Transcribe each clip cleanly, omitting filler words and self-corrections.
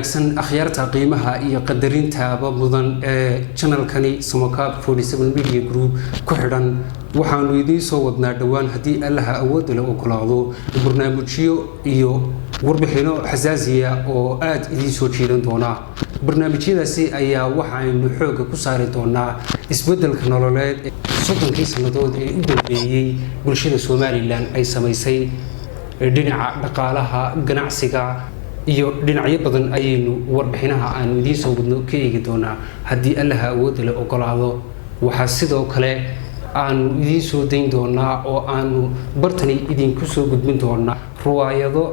wanaagsan akhyaarta qiimaha iyo qadarintaaba mudan ee channelkani Samakaab 47 Media Group ku xidhan waxaanu idiin soo wadnaa dhawaan hadii Allaha awood leh ogolaado barnaamijyo iyo warbixino xasaasiya oo aad idiin soo jiidan doona barnaamijyadaasi ayaa waxaanu xoog ku saari doonaa isbeddelka nololeed 30 sanadood ee u dambeeyay bulshada Soomaaliland ay samaysay dhinaca dhaqaalaha ganacsiga iyo dhinacyo badan ayaynu warbixinaha aan idiin soo wadno ka eegi doonaa hadii Allaha awood leh ogolaado waxa sidoo kale aan idiin soo dayn doonaa oo aanu bartani idinku soo gudbin doonaa riwaayado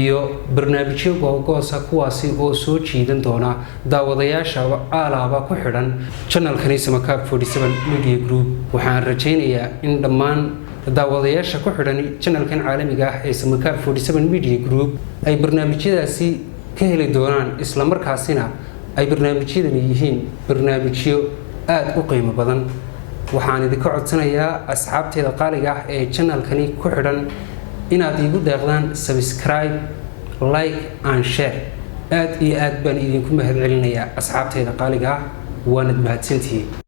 iyo barnaamijyo go'go'sa kuwaasi oo soo jiidan doona daawadayaasha aalaaba ku xidhan channelkani Samakaab 47 Media Group waxaan rajaynayaa in dhammaan daawadayaasha ku xidhan channelkan caalamiga ah ee Samakaab 47 Media Group ay barnaamijyadaasi ka heli doonaan isla markaasina ay barnaamijyadani yihiin barnaamijyo aad u qiimo badan waxaan idinka codsanayaa asxaabteeda qaaliga ah ee channelkani ku xidhan inaad igu deeqdaan subscribe like and share aad iyo aad baan idinku mahadcelinayaa asxaabteeda qaaliga ah waana mahadsantihiin